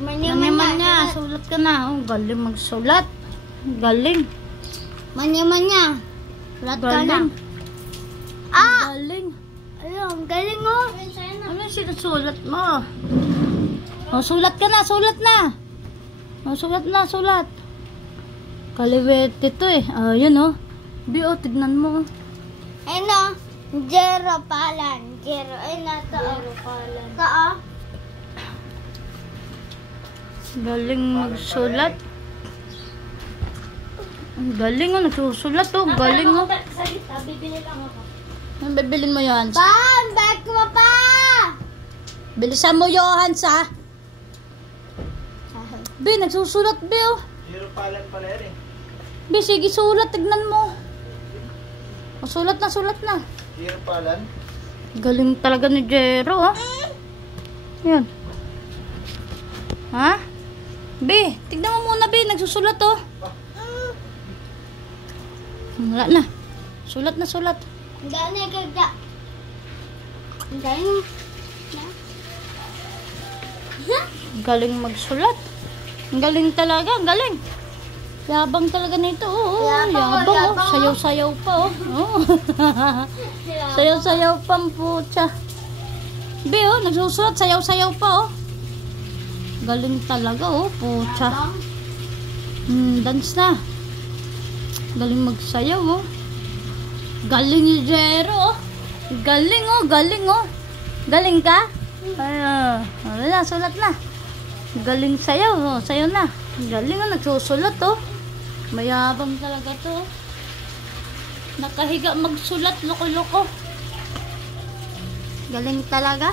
Manya-manya, sulat ka na. Oh, galing magsulat. Galing. Manya-manya. Sulat ka na. Galing. Ayun, galing oh. Ano sinusulat mo? Oh, sulat ka na, sulat na. Oh, sulat na, sulat. Kaliwete to eh. Yun oh. Di oh, tignan mo. Ayun oh. Zero palan. Zero. Ayun na to. Zero palan. To oh. Galing magsulat. Ang galing oh, nagsusulat oh. Galing oh. Bibili lang ako. Ano bibilin mo, Johans? Pa! Back mo pa! Bilisan mo, Johans, ha? Be, nagsusulat, Be, oh. Zero palan pala yan eh. Be, sige, sulat. Tignan mo. Oh, sulat na, sulat na. Zero palan? Galing talaga ni Jero, oh. Yan. Ha? Be, tignan mo muna, Be. Nagsusulat, oh. Wala na. Sulat na, sulat. Galing kagda. Galing. Galing magsulat. Ang galing talaga, ang galing. Yabang talaga nito, oh. Yabang, oh. Sayaw-sayaw pa, oh. Oh. Sayaw-sayaw pa ang putya. Be, oh, nagsusulat, sayaw-sayaw pa, oh. Galing talaga, oh, putya. Dance na. Galing magsayaw, oh. Galing ni Jero, oh. Galing, oh, galing, oh. Galing ka? Wala, sulat na. Galing sayaw, oh. Sayaw na. Galing, oh, nagsusulat, oh. Mayabang talaga to. Nakahiga magsulat, loko-loko. Galing talaga.